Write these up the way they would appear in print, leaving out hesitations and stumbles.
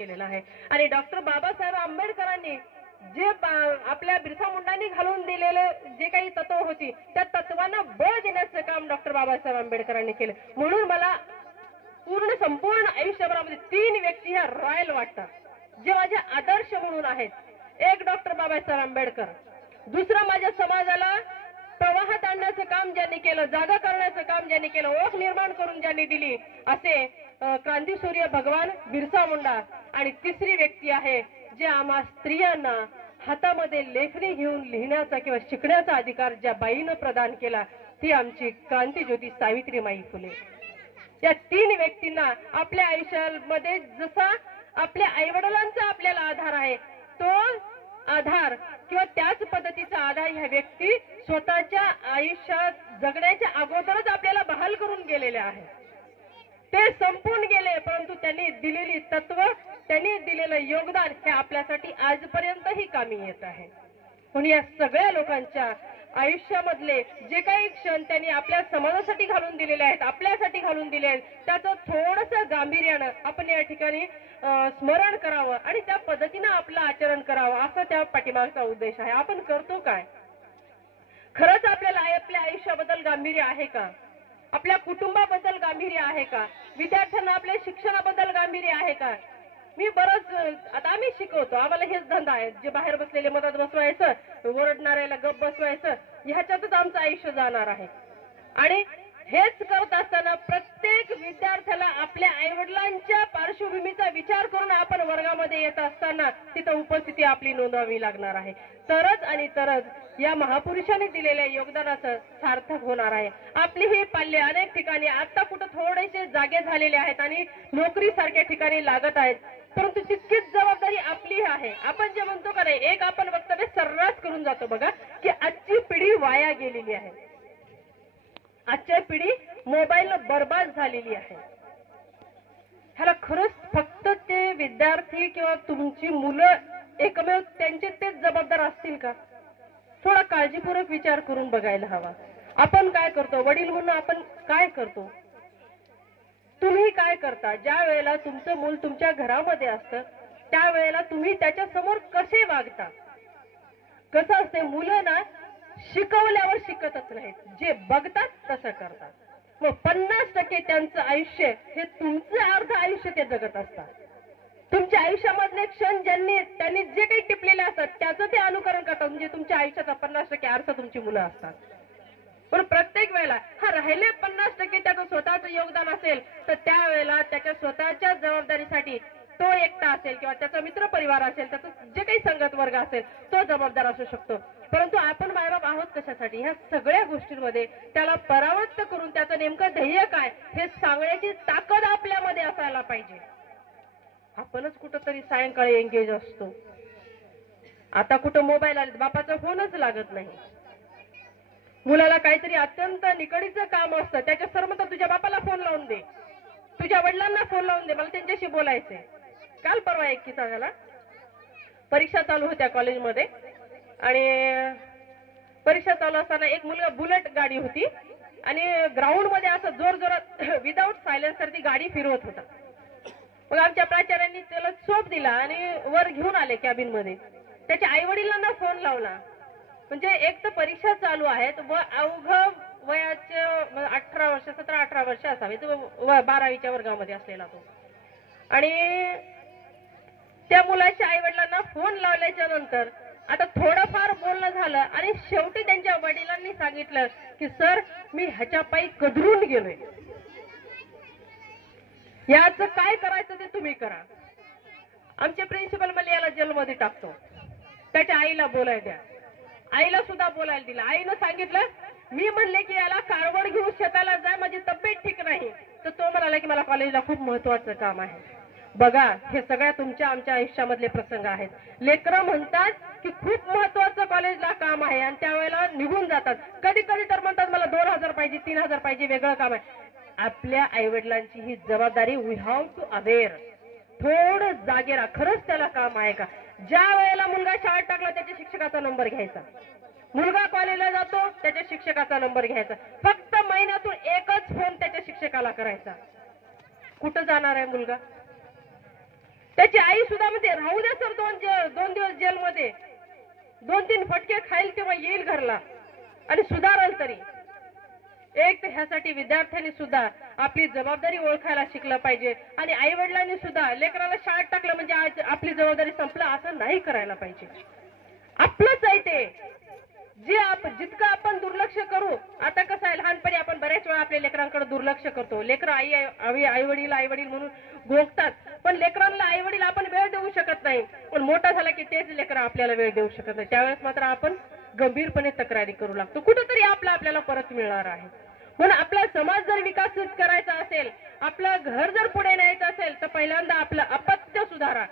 केलेला आहे. आणि डॉक्टर बाबासाहेब आंबेडकरांनी जे आपल्या बिरसा मुंडांनी घालून दिलेले जे काही तत्व होती त्या तत्वांना बळ देण्याचं काम डॉक्टर बाबासाहेब आंबेडकरांनी केलं. म्हणून मला संपूर्ण आयुष्यभरामध्ये 3 व्यक्ती ह्या रॉयल वाटतात जे माझे आदर्श म्हणून आहेत. एक डॉक्टर बाबासाहेब आंबेडकर, दुसरं माझ्या समाजाला प्रवाहात आणण्याचं काम ज्यांनी केलं, जागा करण्याचं काम ज्यांनी केलं, ओळख निर्माण करून ज्यांनी दिली असे क्रांतीसूर्य भगवान बिरसा मुंडा. आणि तिसरी व्यक्ती आहे जे आम्हा स्त्रियांना हातामध्ये लेखणी घेऊन लिहिण्याचा किंवा शिकण्याचा अधिकार ज्या बाईनं प्रदान केला ती आमची क्रांतीज्योती सावित्रीमाई फुले. या 3 व्यक्तींना आपल्या आयुष्यामध्ये जसा आपल्या आईवडिलांचा आपल्याला आधार आहे तो आधार किंवा त्याच पद्धतीचा आधार ह्या व्यक्ती स्वतःच्या आयुष्यात जगण्याच्या अगोदरच आपल्याला बहाल करून गेलेल्या आहेत. ते संपून गेले परंतु त्यांनी दिलेली तत्व, त्यांनी दिलेलं योगदान हे आपल्यासाठी आजपर्यंतही कामी येत आहे. म्हणून या सगळ्या लोकांच्या आयुष्यामधले जे काही क्षण त्यांनी आपल्या समाजासाठी घालून दिलेले आहेत, आपल्यासाठी घालून दिले आहेत, त्याचं थोडंसं गांभीर्यानं आपण या ठिकाणी स्मरण करावं आणि त्या पद्धतीनं आपलं आचरण करावं असा त्या पाठीमागचा उद्देश आहे. आपण करतो काय? खरंच आपल्याला आपल्या आयुष्याबद्दल गांभीर्य आहे का? आपल्या कुटुंबाबद्दल गांभीर्य आहे का? विद्यार्थ्यांना आपल्या शिक्षणाबद्दल गांभीर्य आहे का? मी बरंच आता आम्ही शिकवतो, आम्हाला हेच धंदा आहे, जे बाहेर बसलेले मदत बसवायचं, ओरडणाऱ्याला गप बसवायचं, ह्याच्यातच आमचं आयुष्य जाणार आहे. आणि हेच करत असताना प्रत्येक विद्यार्थ्याला आपल्या आईवडिलांच्या पार्श्वभूमीचा विचार करून आपण वर्गामध्ये येत असताना तिथं उपस्थिती आपली नोंदवावी लागणार आहे. तरच आणि तरच या महापुरुषांनी दिलेल्या योगदानाचं सार्थक होणार आहे. आपली ही पाल्य अनेक ठिकाणी आता कुठं थोडेसे जागे झालेले आहेत आणि नोकरी सारख्या ठिकाणी लागत आहेत, परंतु तितकीच जबाबदारी आपली आहे. आपण जे म्हणतो का नाही, एक आपण वक्तव्य सर्रास करून जातो बघा की आजची पिढी वाया गेलेली आहे, आजची पिढी मोबाईलनं बर्बाद झालेली आहे. ह्याला खरंच फक्त ते विद्यार्थी किंवा तुमची मुलं एकमेव त्यांचे तेच जबाबदार असतील का? थोडा काळजीपूर्वक विचार करून बघायला हवा. आपण काय करतो? वडील म्हणून आपण काय करतो? तुम्ही काय करता? ज्या वेळेला तुमचं मूल तुमच्या घरामध्ये असतं त्यावेळेला तुम्ही त्याच्या समोर कसे वागता? कसं असते, मुलं ना शिकवल्यावर शिकतच नाहीत, जे बघतात तसं करतात. मग 50% त्यांचं आयुष्य हे तुमचं अर्ध आयुष्य ते जगत असतात. तुमच्या आयुष्यामधले क्षण त्यांनी जे काही टिपलेले असतात त्याचं ते अनुकरण करतात. म्हणजे तुमच्या आयुष्याचा 50% अर्थ तुमची मुलं असतात. पण प्रत्येक वेळेला हा राहिले 50% त्याचं स्वतःचं योगदान असेल तर त्यावेळेला त्याच्या स्वतःच्या जबाबदारीसाठी तो एकटा असेल किंवा त्याचा मित्र परिवार असेल, त्याचं जे काही संगत वर्ग असेल तो जबाबदार असू शकतो. परंतु आपण मायबाप आहोत कशासाठी? ह्या सगळ्या गोष्टींमध्ये त्याला परावृत्त करून त्याचं नेमकं ध्येय काय हे सांगण्याची ताकद आपल्यामध्ये असायला पाहिजे. आपणच कुठंतरी सायंकाळी एंगेज असतो. आता कुठं मोबाईल आले, बापाचा फोनच लागत नाही. मुलाला काहीतरी अत्यंत निकडीचं काम असतं, त्याच्या सर म्हणतात तुझ्या बापाला फोन लावून दे, तुझ्या वडिलांना फोन लावून दे, मला त्यांच्याशी बोलायचंय. काल परवा एक किस्सा झाला. परीक्षा चालू होत्या कॉलेजमध्ये आणि परीक्षा चालू असताना एक मुलगा बुलेट गाडी होती आणि ग्राउंड मध्ये असं जोर जोरात विदाऊट सायलेन्सर ती गाडी फिरवत होता. मग आमच्या प्राचार्यांनी त्याला चोप दिला आणि वर घेऊन आले कॅबिन मध्ये. त्याच्या आई वडिलांना फोन लावला. म्हणजे एक तर परीक्षा चालू आहेत व अवघ वयाचे 18 वर्ष 17-18 वर्ष असावे, 12वीच्या वर्गामध्ये असलेला तो. आणि त्या मुलाच्या आई वडिलांना फोन लावल्याच्या नंतर आता थोडंफार बोलणं झालं आणि शेवटी त्यांच्या वडिलांनी सांगितलं की सर मी ह्याच्या पायी कदरून गेलोय, याचं काय करायचं ते तुम्ही करा. आमचे प्रिन्सिपल मला याला जेलमध्ये टाकतो, त्याच्या आईला बोलायला द्या. आईला सुद्धा बोलायला दिलं. आईनं सांगितलं मी म्हणले की याला कारवड घेऊन शेताला जाय, माझी तब्येत ठीक नाही, तर तो म्हणाला की मला कॉलेजला खूप महत्वाचं काम आहे. बघा हे सगळ्या तुमच्या आमच्या आयुष्यामधले प्रसंग आहेत. लेकरं म्हणतात की खूप महत्वाचं कॉलेजला काम आहे आणि त्यावेळेला निघून जातात. कधी कधी तर म्हणतात मला 2000 पाहिजे, 3000 पाहिजे, वेगळं काम आहे. आपल्या आईवडिलांची ही जबाबदारी वी हॅव टू अवेअर. थोडं जागे राहा. खरंच त्याला काम आहे का? ज्या वेळेला मुलगा शाळेत टाकला त्याच्या शिक्षकाचा नंबर घ्यायचा, मुलगा कॉलेजला जातो त्याच्या शिक्षकाचा नंबर घ्यायचा. फक्त महिन्यातून एकच फोन त्याच्या शिक्षकाला करायचा. कुठं जाणार आहे मुलगा? त्याची आई सुद्धा म्हणते राहू दे सर, 2 दिवस जेलमध्ये, 2-3 फटके खाईल तेव्हा येईल घरला आणि सुधारल तरी. एक तर ह्यासाठी विद्यार्थ्यांनी सुद्धा आपली जबाबदारी ओळखायला शिकलं पाहिजे आणि आई वडिलांनी सुद्धा लेकराला शाळेत टाकलं म्हणजे आज आपली जबाबदारी संपला असं नाही करायला पाहिजे. आपलंच आहे ते. जितकं आपण दुर्लक्ष करू, आता कसं आहे लहानपणी आपण बऱ्याच वेळा आपल्या लेकरांकडे दुर्लक्ष करतो. लेकरं आई वडील म्हणून भोगतात, पण लेकरांना आई वडील आपण वेळ देऊ शकत नाही. पण मोठा झाला की तेच लेकरं आपल्याला वेळ देऊ शकत नाही. त्यावेळेस मात्र आपण गंभीरपणे तक्रारी करू लागतो. कुठेतरी आपल्याला परत मिळणार आहे. म्हणून आपला समाज जर विकसित करायचा असेल, आपलं घर जर पुढे न्यायचं असेल, तर पहिल्यांदा आपलं अपत्य सुधारा.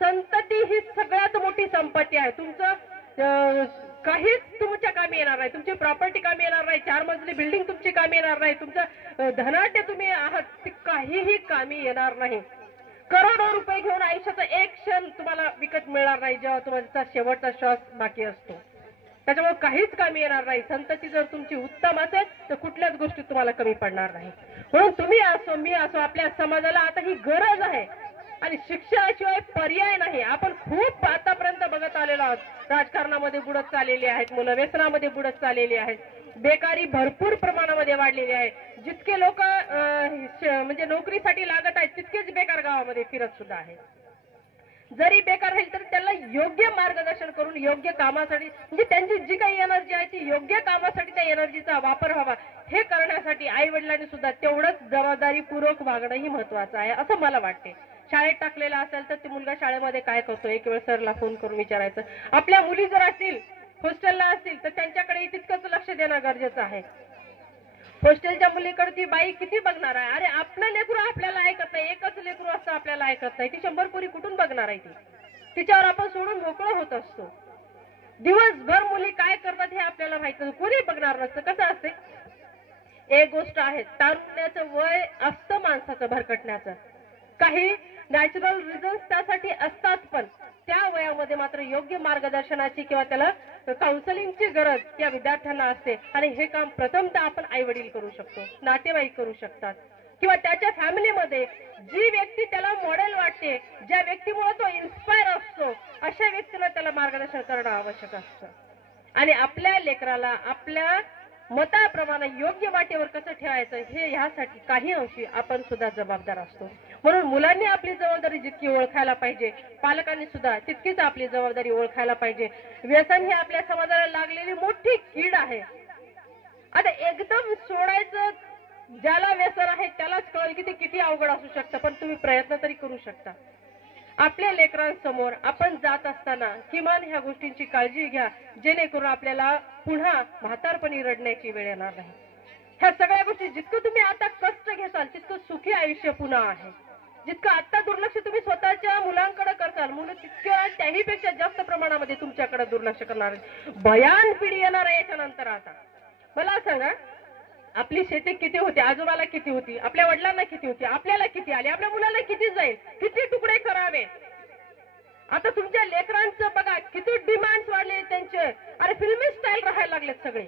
संतती ही सगळ्यात मोठी संपत्ती आहे. तुमचं काहीच तुमच्या कामी येणार नाही, तुमची प्रॉपर्टी कामी येणार नाही, 4 मजली बिल्डिंग तुमची कामी येणार नाही, तुमचं धनाढ्य तुम्ही आहात ते काहीही कामी येणार नाही. करोडो रुपये घेऊन आयुष्याचा एक क्षण तुम्हाला विकत मिळणार नाही जेव्हा तुमचा शेवटचा श्वास बाकी असतो. त्याच्यामुळे काहीच कामी येणार नाही. संतती जर तुमची उत्तम असेल तर कुठल्याच गोष्टी तुम्हाला कमी पडणार नाही. म्हणून तुम्ही असो मी असो, आपल्या समाजाला आता ही गरज आहे आणि शिक्षणाशिवाय पर्याय नाही. आपण खूप आतापर्यंत बघत आलेलो आहोत, राजकारणामध्ये बुडत चाललेली आहेत मुलं, व्यसनामध्ये बुडत चाललेली आहेत, बेकारी भरपूर प्रमाणामध्ये वाढलेली आहे. जितके लोक म्हणजे नोकरीसाठी लागत आहेत तितकेच बेकार गावामध्ये फिरत सुद्धा आहेत. जरी बेकार राहील तर त्याला योग्य मार्गदर्शन करून योग्य कामासाठी, म्हणजे त्यांची जी काही एनर्जी आहे ती योग्य कामासाठी त्या एनर्जीचा वापर व्हावा, हे करण्यासाठी आई वडिलांनी सुद्धा तेवढंच जबाबदारीपूर्वक वागणं ही महत्वाचं आहे असं मला वाटते. शाळेत टाकलेला असेल तर ते मुलगा शाळेमध्ये काय करतो एक वेळ सरला फोन करून विचारायचं. आपल्या मुली जर असतील हॉस्टेलला असतील तर त्यांच्याकडे तितकंच लक्ष देणं गरजेचं आहे. हॉस्टेलच्या मुलीकडे ती बाई किती बघणार आहे? अरे आपलं लेकरू आपल्याला ऐकत नाही, एकच लेकरू असतं आपल्याला ऐकत नाही, ती 100 पुरी कुठून बघणार आहे? तिच्यावर आपण सोडून मोकळं होत असतो. दिवसभर मुली काय करतात हे आपल्याला माहित नाही, कोणी बघणार नसतं. कसं असते, एक गोष्ट आहे, तारुण्याचं वय असतं माणसाचं भरकटण्याचं, काही नॅचरल रिझन्स त्यासाठी असतात, पण त्या वयामध्ये मात्र योग्य मार्गदर्शनाची किंवा त्याला काउन्सिलिंगची गरज या विद्यार्थ्यांना असते. आणि हे काम प्रथमतः आपण आई वडील करू शकतो, नातेवाईक करू शकतात, किंवा त्याच्या फॅमिलीमध्ये जी व्यक्ती त्याला मॉडेल वाटते, ज्या व्यक्तीमुळे तो इन्स्पायर असतो, अशा व्यक्तीला त्याला मार्गदर्शन करणं आवश्यक असतं. आणि आपल्या लेकराला आपल्या मताप्रमाणे योग्य वाटेवर कसं ठेवायचं हे ह्यासाठी काही अंशी आपण सुद्धा जबाबदार असतो. म्हणून मुलांनी आपली जबाबदारी जितकी ओळखायला पाहिजे, पालकांनी सुद्धा तितकीच आपली जबाबदारी ओळखायला पाहिजे. व्यसन ही आपल्या समाजाला लागलेली मोठी कीड आहे. आता एकदम सोडायचं, ज्याला व्यसन आहे त्यालाच कळेल की ते किती अवघड असू शकतं, पण तुम्ही प्रयत्न तरी करू शकता. आपल्या लेकरांसमोर आपण जात असताना किमान ह्या गोष्टींची काळजी घ्या, जेणेकरून आपल्याला पुन्हा म्हातारपणी रडण्याची वेळ येणार नाही. ह्या सगळ्या गोष्टी जितकं तुम्ही आता कष्ट घेसाल तितकं सुखी आयुष्य पुन्हा आहे. जितकं आता दुर्लक्ष तुम्ही स्वतःच्या मुलांकडे करताल, मुलं तितक्या त्याहीपेक्षा जास्त प्रमाणामध्ये तुमच्याकडे दुर्लक्ष करणार. भयान पिढी येणार आहे याच्यानंतर. आता मला सांगा, आपली शेती किती होती, आजोबाला किती होती, आपल्या वडिलांना किती होती, आपल्याला किती आली, आपल्या मुलाला किती जाईल, किती तुकडे करावे. आता तुमच्या लेकरांचं बघा किती डिमांड्स वाढले त्यांचे. अरे फिल्मी स्टाईल राहायला लागलेत सगळे,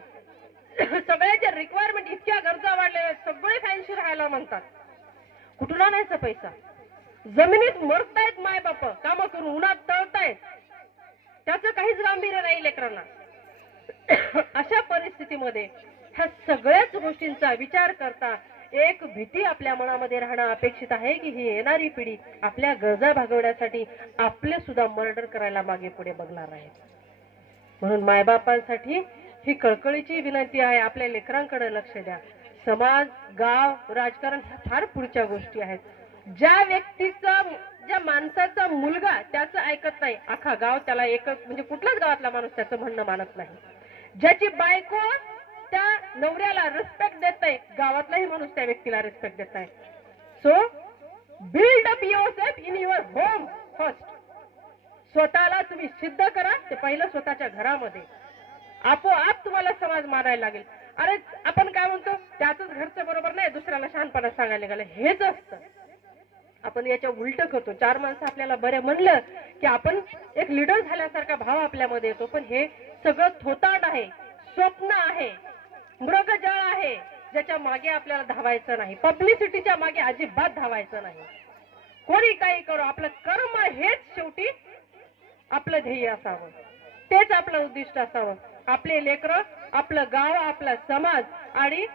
सगळ्याच्या रिक्वायरमेंट इतक्या गरजा वाढलेल्या, सगळे फॅन्सी राहायला म्हणतात. कुठून आणायचा पैसा? जमिनीत मरतायत माय बाप, काम करून उन्हात तळतायत, त्याचं काहीच गांभीर्य नाही लेकरांना. अशा परिस्थितीमध्ये ह्या सगळ्याच गोष्टींचा विचार करता एक भीती आपल्या मनामध्ये राहणं अपेक्षित आहे की ही येणारी पिढी आपल्या गरजा भागवण्यासाठी आपले सुद्धा मर्डर करायला मागे पुढे बघणार आहे. म्हणून मायबापांसाठी ही कळकळीची विनंती आहे, आपल्या लेकरांकडे लक्ष द्या. समाज, गाव, राजकारण ह्या फार पुढच्या गोष्टी आहेत. ज्या व्यक्तीचा, ज्या माणसाचा मुलगा त्याचं ऐकत नाही, अख्खा गाव त्याला एकच, म्हणजे कुठलाच गावातला माणूस त्याचं म्हणणं मानत नाही. ज्याची बायको त्या नवऱ्याला रिस्पेक्ट देत नाही, गावातलाही माणूस त्या व्यक्तीला रिस्पेक्ट देत नाही. So build up yourself in your home first. स्वतःला तुम्ही सिद्ध करा, ते पहिलं स्वतःच्या घरामध्ये. आपोआप तुम्हाला समाज मानायला लागेल. अरे आपण काय म्हणतो, त्याच घरचं बरोबर नाही, दुसऱ्याला शहाणपणा सांगायला गेलं, हेच असतं. आपण याच्या उलट करतो. 4 माणसं आपल्याला बरे म्हणलं की आपण एक लीडर झाल्यासारखा भाव आपल्यामध्ये येतो, पण हे सगळं थोतांड आहे, स्वप्न आहे, मृगजळ आहे, ज्याच्या मागे आपल्याला धावायचं नाही. पब्लिसिटीच्या मागे अजिबात धावायचं नाही. कोणी काही करो, आपलं कर्म हेच शेवटी आपलं ध्येय असावं, तेच आपलं उद्दिष्ट असावं. आपले लेकरं, आपलं गाव, आपला समाज आणि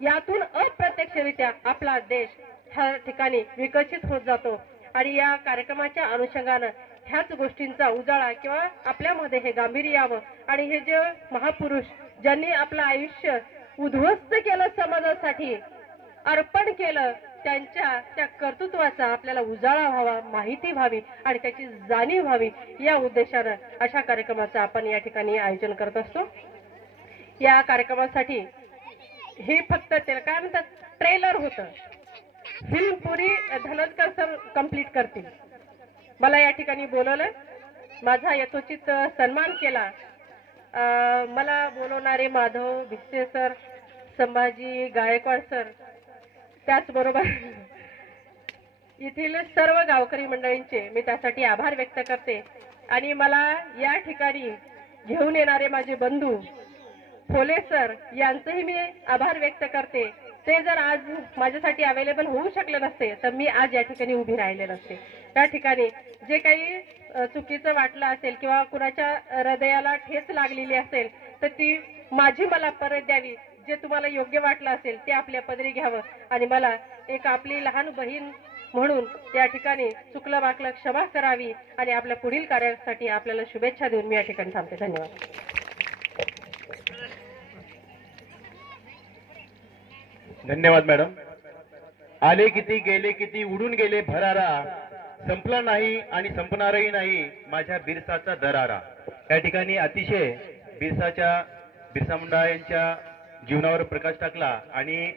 यातून अप्रत्यक्षरित्या आपला देश ह्या ठिकाणी विकसित होत जातो. आणि या कार्यक्रमाच्या अनुषंगानं ह्याच गोष्टींचा उजाळा किंवा आपल्यामध्ये हे गांभीर्य यावं आणि हे जे महापुरुष ज्यांनी आपलं आयुष्य उद्ध्वस्त केलं, समाजासाठी अर्पण केलं, त्यांच्या त्या कर्तृत्वाचा आपल्याला उजाळा व्हावा, माहिती व्हावी आणि त्याची जाणीव व्हावी, या उद्देशानं अशा कार्यक्रमाचं आपण या ठिकाणी आयोजन करत असतो. या कार्यक्रमासाठी हे फक्त त्याला काय म्हणतात, ट्रेलर होतं. फिल्म पुरी धनंजकर सर कंप्लीट करतील. मला या ठिकाणी बोलवलं, माझा यथोचित सन्मान केला. मला बोलवणारे माधव भिसे सर, संभाजी गायकवाड सर, त्याचबरोबर येथील सर्व गावकरी मंडळींचे मी त्यासाठी आभार व्यक्त करते. आणि मला या ठिकाणी घेऊन येणारे माझे बंधू फोले सर यांचेही मी आभार व्यक्त करते. ते जर आज माझ्यासाठी अवेलेबल होऊ शकले नसते तर मी आज या ठिकाणी उभी राहिले नसते. त्या ठिकाणी जे काही चुकीचं वाटलं असेल किंवा कुणाच्या हृदयाला ठेच लागलेली असेल तर ती माझी मला परत द्यावी. जे तुम्हाला योग्य वाटलं असेल ते आपल्या पदरी घ्यावं आणि मला एक आपली लहान बहीण म्हणून या ठिकाणी चुकलं वाकलं क्षमा करावी आणि आपल्या पुढील कार्यासाठी आपल्याला शुभेच्छा देऊन मी या ठिकाणी थांबते. धन्यवाद. धन्यवाद मॅडम. आले किती गेले किती उडून गेले भरारा, संपला नाही आणि संपणारही नाही माझ्या बिरसाचा दरारा. या ठिकाणी अतिशय बिरसा मुंडा यांच्या जीवनावर प्रकाश टाकला आणि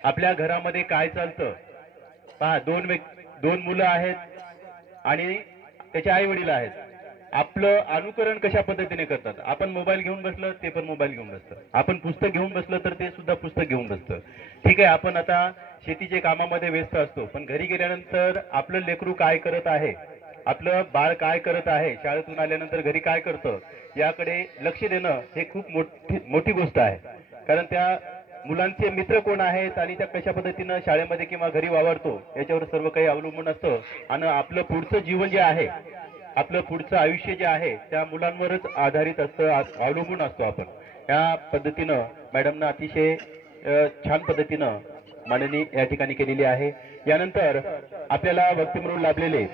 आपल्या घरामध्ये काय चालतं पहा. दोन मुलं आहेत आणि त्याचे आई वडील आहेत. आपलं अनुकरण कशा पद्धतीने करतात. आपण मोबाईल घेऊन बसलं ते पण मोबाईल घेऊन बसतं, आपण पुस्तक घेऊन बसलं तर ते सुद्धा पुस्तक घेऊन बसतं. ठीक आहे, आपण आता शेतीच्या कामामध्ये व्यस्त असतो, पण घरी गेल्यानंतर आपलं लेकरू काय करत आहे, आपलं बाळ काय करत आहे, शाळेतून आल्यानंतर घरी काय करतं याकडे लक्ष देणं हे खूप मोठी गोष्ट आहे. कारण त्या मुलांचे मित्र कोण आहेत आणि त्या कशा पद्धतीनं शाळेमध्ये किंवा घरी वावरतो याच्यावर सर्व काही अवलंबून असतं. आणि आपलं पुढचं जीवन जे आहे, आपलं पुढचं आयुष्य जे आहे त्या मुलांवरच आधारित असतं, अवलंबून असतो आपण. या पद्धतीनं मॅडमनं अतिशय छान पद्धतीनं मांडणी या ठिकाणी केलेली आहे. यानंतर आपल्याला वक्ते म्हणून लाभलेले